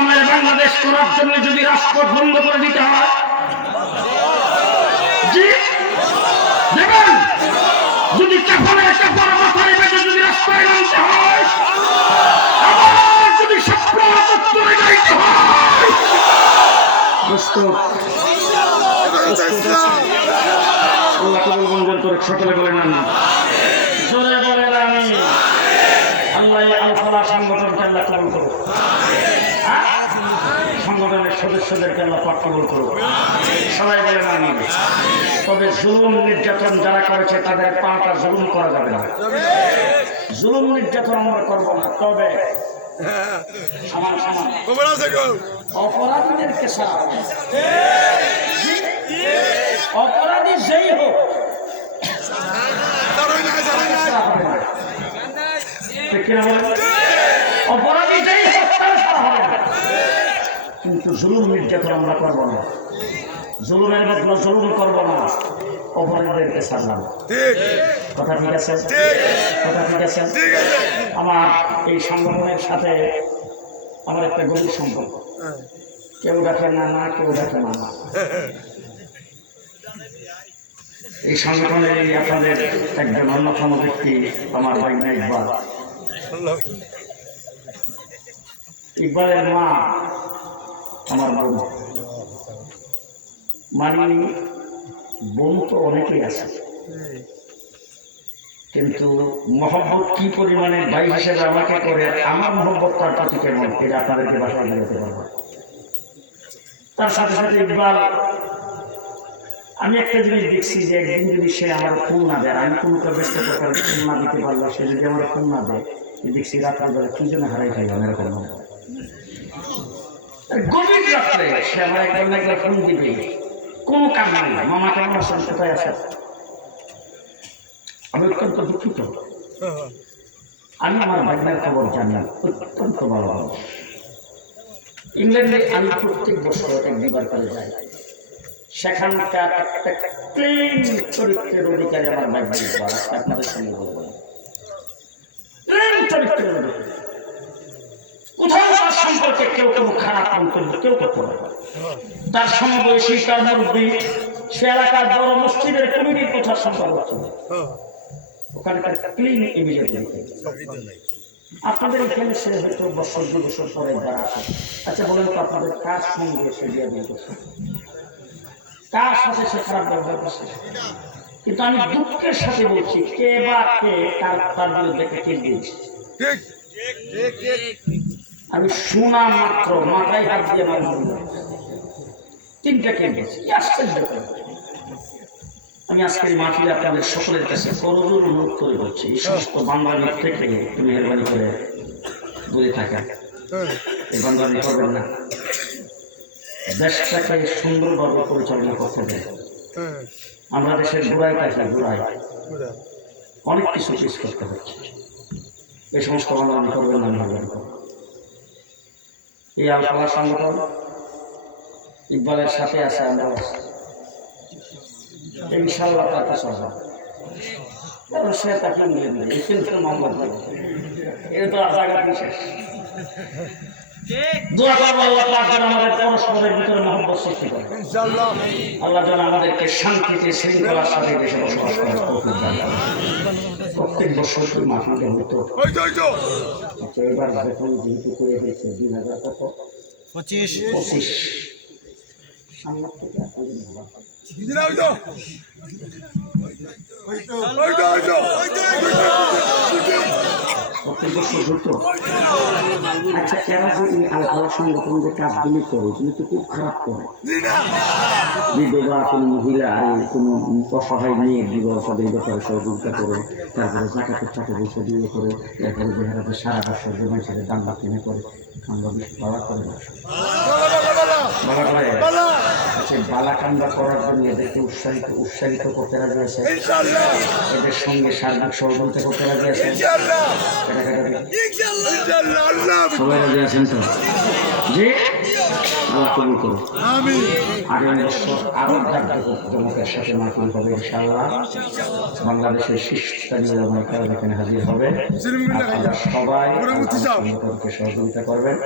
ইসলামের বাংলাদেশ করার জন্য যদি রাজপথ বন্ধ করে দিতে হয় যদি কাপড়ে কাপড় মাথায় বেঁধে যদি রাস্তায় নামতে হয় আবার যদি স্বপ্ন চত্বরে যাইতে হয় আল্লাহ কবুল মঞ্জুর করে সকলে বলেন আমি জোরে বলেন আমি আল্লাহ সংগঠনকে আল্লাহ কবুল করুক। হ্যাঁ? সংগঠনের সদস্যদেরকে আল্লাহ পাক কবুল করুক। সবাই বলেন আমি তবে জুলুম নির্যাতন যারা করেছে, তাদের পাটা জুলুম করা যাবে না। জুলুম নির্যাতন আমরা করব না। তবে সমান সমান অপরাধীদেরকে সারা অপরাধী যেই হোক দাঁড়াই না দাঁড়াই না সারা হবে না। ঠিক কিনা বলেন? অপরাধী যেই হোক তারা সারা হবে না। কিন্তু জুলুম নির্যাতন আমরা করব না। জুলুমের বদলা জুলুম করব না। অপরাধীদেরকে ঠিক। কথা ঠিক আছে? কথা ঠিক আছে? আমার এই সংগঠনের সাথে আমার একটা গভীর সম্পর্ক। কেউ ডাকে না না কেউ ডাকে না না এই সংগঠনের আপনাদের একজন অন্যতম ব্যক্তি আমার ভাইনা ইকবাল ইকবালের মা, আমার বোন মানে বোন তো অনেকেই আছে। কিন্তু মহব্বত কি পরিমাণে ভাই হিসেবে আমাকে করে, আমার মহব্বত তার প্রতি কেমন? এটা আপনাদেরকে বাসা দিতে পারব। তার সাথে সাথে ইকবাল আমি একটা জিনিস দেখছি যে একদিন যদি সে আমার ফোন না দেয়, আমি কোনো ব্যস্ত প্রকার ফোন না দিতে পারল সে যদি আমার ফোন না দেয় যে দেখছি রাত্রেবেলা কি জন্য হারাই খাইলাম এরকম গভীর রাত্রে সে আমার একবার না ফোন দিবে। কোনো কাম নাই মামা কেমন আছেন কোথায় আছেন আমি অত্যন্ত দুঃখিত। আমি আমার ভাগনার খবর জানলাম, অত্যন্ত ভালো ভালো। ইংল্যান্ডে আমি প্রত্যেক বছর এক দুবার করে যাই। সেখানকার একটা ক্লিন চরিত্রের অধিকারী আমার ভাগ্য আপনাদের সঙ্গে বলব সম্পর্কে কেউ খারাপ কেউ পারে তার সম্পর্ক আপনাদের এখানে সে হয়তো বছর দু বছর পরে যারা আচ্ছা বলেন তো আপনাদের কার সঙ্গে সে বিয়ে কার সাথে সে খারাপ ব্যবহার করছে কিন্তু আমি দুঃখের সাথে বলছি, কে বা কে তার তার বিরুদ্ধে একটা দিয়েছে আমি শোনা মাত্র মাথায় হাত দিয়ে আমার হয়। তিনটা কি আশ্চর্য ব্যাপার। আমি আজকের মাহফিলে আপনাদের সকলের কাছে করজোর অনুরোধ করে বলছি এই সমস্ত বাঙালি থেকে একটু মেহরবানি করে দূরে থাকা এই বাঙালি করবেন না। দেশটাকে সুন্দরভাবে পরিচালনা করতে দেয় আমরা দেশের গোড়ায় কাছে গোড়ায় অনেক কিছু পিস করতে হচ্ছে এই সমস্ত বাঙালি করবেন না মেহরবানি করে এই আলফালা সংগঠন ইকবালের সাথে আছে আমরা। ইনশাল্লাহ তার কাছে সে তাকে নিয়ে নেবে। কিন্তু করবে এটা তো আর জায়গা বিশেষ দোয়া করব আল্লাহ পাক পরস্পরের ভিতরে মহব্বত সৃষ্টি করে। আল্লাহ যেন আমাদেরকে শান্তিতে শৃঙ্খলার সাথে দেশে বসবাস করার করেন। প্রত্যেক বছর হতো তো ওই তো। আচ্ছা এবার যখন যেহেতু করে দিয়েছে দুই হাজার কত? পঁচিশ। পঁচিশ। সামনের থেকে আপনাদের ভাবা দিনা ওই তো ওই তো ওই তো ওই তো প্রত্যেক বছর হতো আচ্ছা খুব খারাপ করে দিনা বিধবা কোনো মহিলা কোনো অসহায় মেয়ে বিবাহ এই ব্যাপারে সহযোগিতা করে, তারপরে জাকাতের টাকা পয়সা দিয়ে সারা বছর জমাই সাথে দাম কিনে করে। বালা সেই বালা। করার জন্য এদেরকে উৎসাহিত উৎসাহিত করতে রাজি আছে। এদের সঙ্গে সার্বিক সহযোগিতা করতে রাজি আছে। সবাই রাজি আছেন তো? জি? আল্লাহ কবুল করুন। আগামী বছর আরও জাকজমকের সাথে মাহফিল হবে ইনশাআল্লাহ। বাংলাদেশের শীর্ষস্থানীয় এখানে হাজির হবে। সবাই সহযোগিতা করবেন।